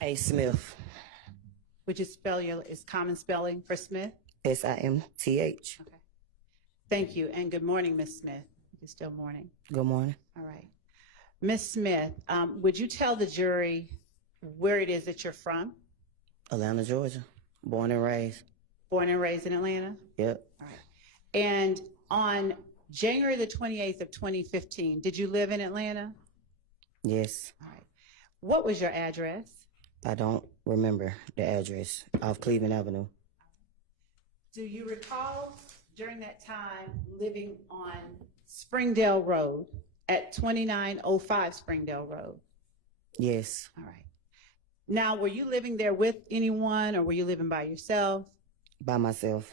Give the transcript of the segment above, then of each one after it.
A. Smith. Would you spell is common spelling for Smith? Simth. Okay. Thank you, and good morning, Ms. Smith. It's still morning. Good morning. All right. Ms. Smith, would you tell the jury where it is that you're from? Atlanta, Georgia. Born and raised. Born and raised in Atlanta? Yep. All right. And on January the 28th of 2015, did you live in Atlanta? Yes. All right. What was your address? I don't remember the address. Off Cleveland Avenue. Do you recall during that time living on Springdale Road at 2905 Springdale Road? Yes. All right. Now, were you living there with anyone, or were you living by yourself? By myself.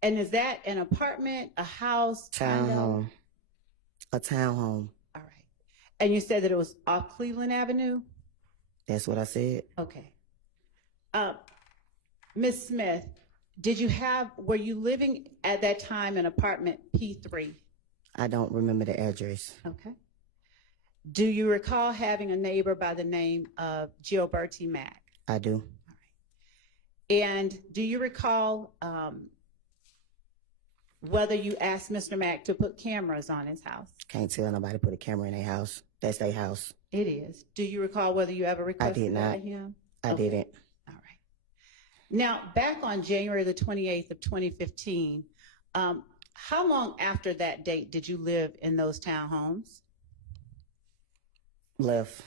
And is that an apartment, a house? Townhome. A townhome. All right. And you said that it was off Cleveland Avenue? That's what I said. Okay. Ms. Smith, were you living at that time in apartment P3? I don't remember the address. Okay. Do you recall having a neighbor by the name of Gilberti Mack? I do. All right. And do you recall whether you asked Mr. Mack to put cameras on his house? Can't tell nobody put a camera in their house. That's their house. It is. Do you recall whether you ever requested that of him? I didn't. All right. Now, back on January the 28th of 2015, how long after that date did you live in those townhomes? Left.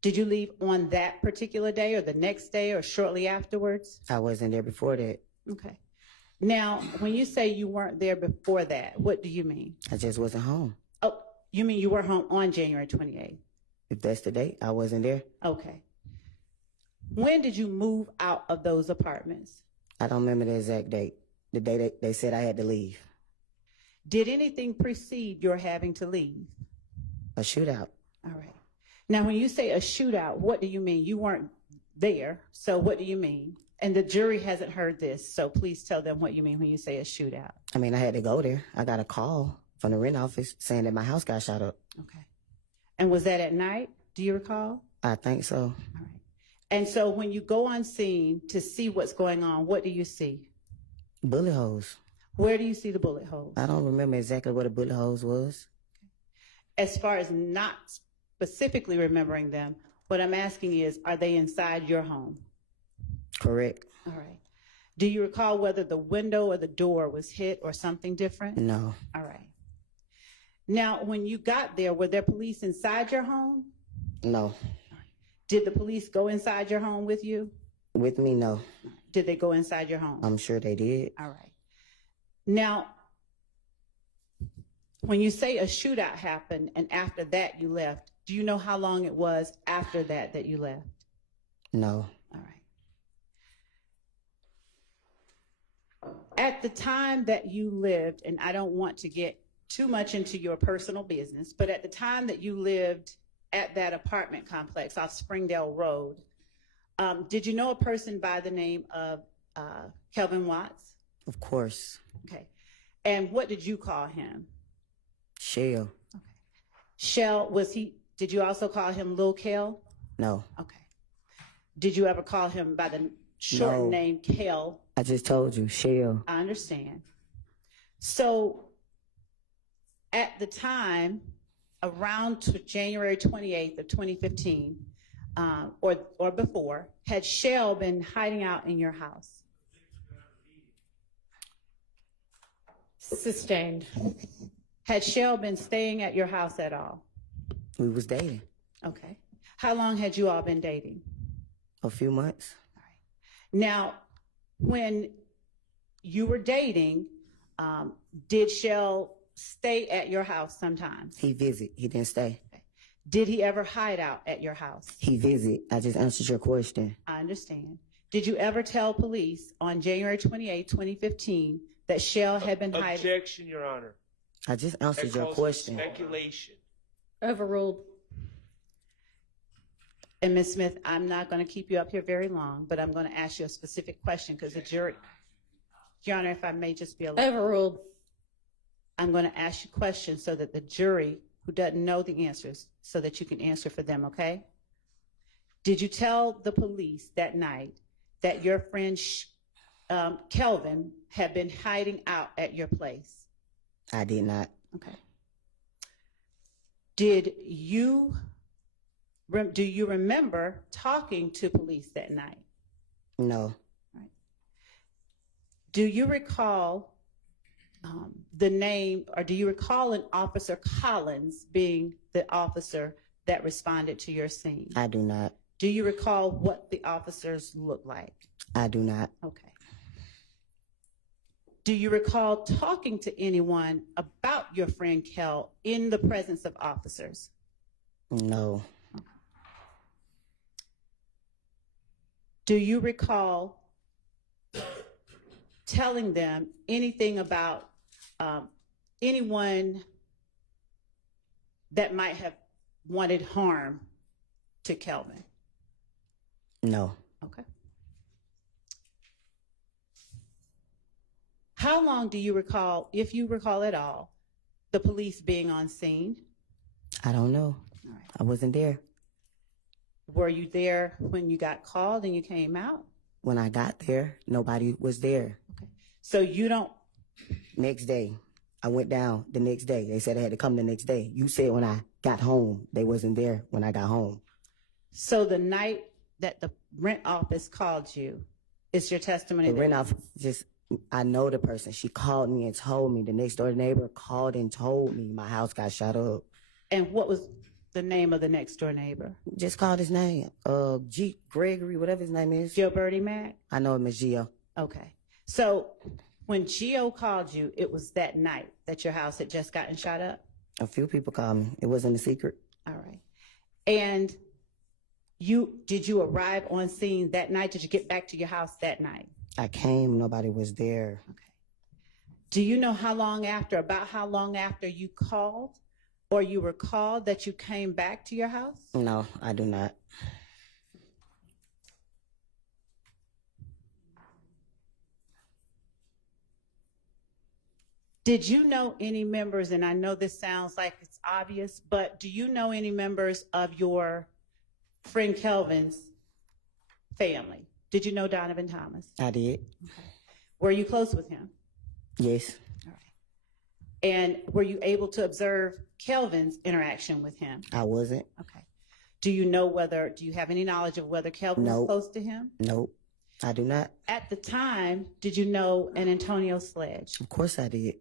Did you leave on that particular day or the next day or shortly afterwards? I wasn't there before that. Okay. Now, when you say you weren't there before that, what do you mean? I just wasn't home. Oh, you mean you were home on January 28th? If that's the date, I wasn't there. Okay. When did you move out of those apartments? I don't remember the exact date. The day they said I had to leave. Did anything precede your having to leave? A shootout. All right. Now, when you say a shootout, what do you mean? You weren't there, so what do you mean? And the jury hasn't heard this, so please tell them what you mean when you say a shootout. I mean, I had to go there. I got a call from the rent office saying that my house got shot up. Okay. And was that at night? Do you recall? I think so. All right. And so when you go on scene to see what's going on, what do you see? Bullet holes. Where do you see the bullet holes? I don't remember exactly what a bullet holes was. As far as not specifically remembering them, what I'm asking is, are they inside your home? Correct. All right. Do you recall whether the window or the door was hit or something different? No. All right. Now, when you got there, were there police inside your home? No. Did the police go inside your home with you? With me, no. Did they go inside your home? I'm sure they did. All right. Now, when you say a shootout happened and after that you left, do you know how long it was after that you left? No. All right. At the time that you lived, and I don't want to get too much into your personal business, but at the time that you lived at that apartment complex off Springdale Road, did you know a person by the name of Kelvin Watts? Of course. Okay. And what did you call him? Shell. Okay. Shell, did you also call him Lil Kel? No. Okay. Did you ever call him by the short name Kel? I just told you, Shell. I understand. So at the time, around January 28th of 2015, or before, had Shell been hiding out in your house? Sustained. Had Shell been staying at your house at all? We was dating. Okay. How long had you all been dating? A few months. All right. Now, when you were dating, did Shell stay at your house sometimes? He visit. He didn't stay. Okay. Did he ever hide out at your house? He visit. I just answered your question. I understand. Did you ever tell police on January 28, 2015, that Shell had been hiding? Objection, Your Honor. I just answered your question. Speculation. Overruled. And Ms. Smith, I'm not going to keep you up here very long, but I'm going to ask you a specific question because the jury, Your Honor, if I may just be a little. Overruled. I'm going to ask you questions so that the jury, who doesn't know the answers, so that you can answer for them, okay? Did you tell the police that night that your friend Kelvin had been hiding out at your place? I did not. Okay. Do you remember talking to police that night? No. Right. Do you recall the name, or do you recall an Officer Collins being the officer that responded to your scene? I do not. Do you recall what the officers looked like? I do not. Okay. Do you recall talking to anyone about your friend Kel in the presence of officers? No. Okay. Do you recall telling them anything about anyone that might have wanted harm to Kelvin? No. Okay. How long do you recall, if you recall at all, the police being on scene? I don't know. All right. I wasn't there. Were you there when you got called and you came out? When I got there, nobody was there. Okay. So you don't... Next day, I went down the next day. They said I had to come the next day. You said when I got home, they wasn't there when I got home. So the night that the rent office called you, is your testimony? The rent office, I know the person. She called me and told me. The next door neighbor called and told me my house got shot up. And what was the name of the next door neighbor? Just called his name. Gregory, whatever his name is. Gilberty Mack? I know him as Gio. Okay. So when Gio called you, it was that night that your house had just gotten shot up? A few people called me. It wasn't a secret. All right. And did you arrive on scene that night? Did you get back to your house that night? I came, nobody was there. Okay. Do you know about how long after you called, or you recalled that you came back to your house? No, I do not. Did you know any members, and I know this sounds like it's obvious, but do you know any members of your friend Kelvin's family? Did you know Donovan Thomas? I did. Okay. Were you close with him? Yes. All right. And were you able to observe Kelvin's interaction with him? I wasn't. Okay. Do you have any knowledge of whether Kelvin was close to him? Nope. I do not. At the time, did you know an Antonio Sledge? Of course I did.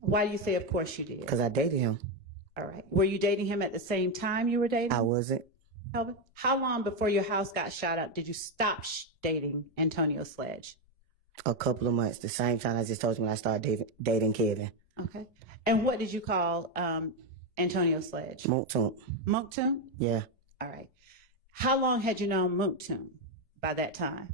Why do you say of course you did? Because I dated him. All right. Were you dating him at the same time you were dating? I wasn't. Kelvin, how long before your house got shot up did you stop dating Antonio Sledge? A couple of months. The same time I just told you when I started dating Kevin. Okay. And what did you call Antonio Sledge? Mounk Tounk. Mounk Tounk? Yeah. All right. How long had you known Mounk Tounk by that time?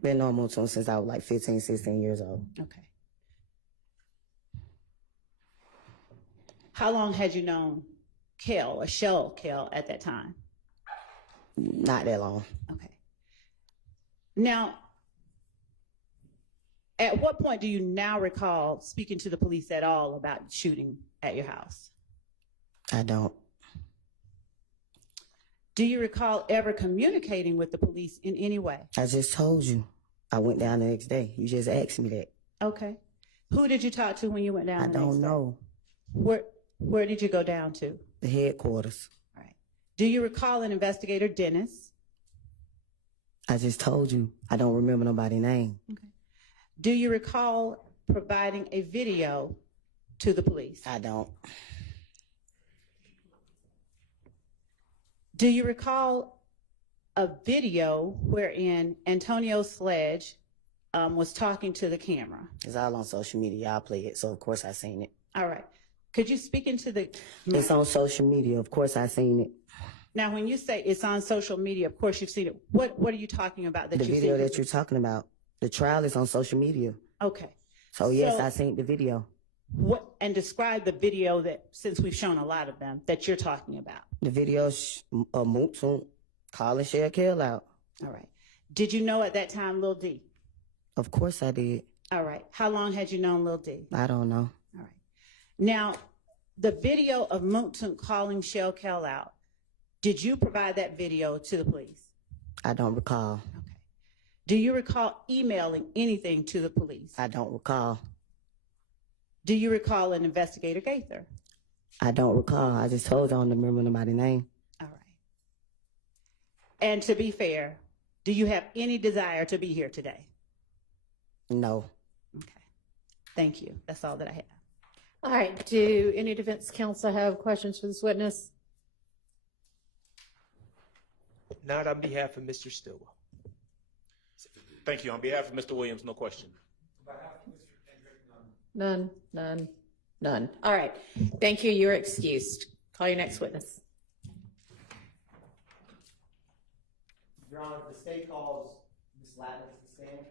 Been on Mounk Tounk since I was like 15, 16 years old. Okay. How long had you known Kel or Shell Kel at that time? Not that long. Okay. Now, at what point do you now recall speaking to the police at all about shooting at your house? I don't. Do you recall ever communicating with the police in any way? I just told you. I went down the next day. You just asked me that. Okay. Who did you talk to when you went down the next day? I don't know. Where did you go down to? The headquarters. All right. Do you recall an investigator, Dennis? I just told you. I don't remember nobody's name. Okay. Do you recall providing a video to the police? I don't. Do you recall a video wherein Antonio Sledge was talking to the camera? It's all on social media. I play it, so of course I seen it. All right. Could you speak into the... It's on social media. Of course I seen it. Now, when you say it's on social media, of course you've seen it. What are you talking about that the you've seen? The video that you're talking about. The trial is on social media. Okay. So yes, I seen the video. And describe the video that, since we've shown a lot of them, that you're talking about. The video's Mounk Tounk calling Kel out. All right. Did you know at that time Lil D? Of course I did. All right. How long had you known Lil D? I don't know. All right. Now, the video of Mounk Tounk calling Kel out, Did you provide that video to the police? I don't recall. Okay. Do you recall emailing anything to the police? I don't recall. Do you recall an investigator Gaither? I don't recall. I just told you I don't remember nobody's name. All right. And to be fair, do you have any desire to be here today? No. Okay. Thank you. That's all that I have. All right. Do any defense counsel have questions for this witness? Not on behalf of Mr. Stillwell. Thank you. On behalf of Mr. Williams, no question. None, none, none. All right. Thank you. You're excused. Call your next witness. Your Honor, the state calls Ms. Latner to the stand.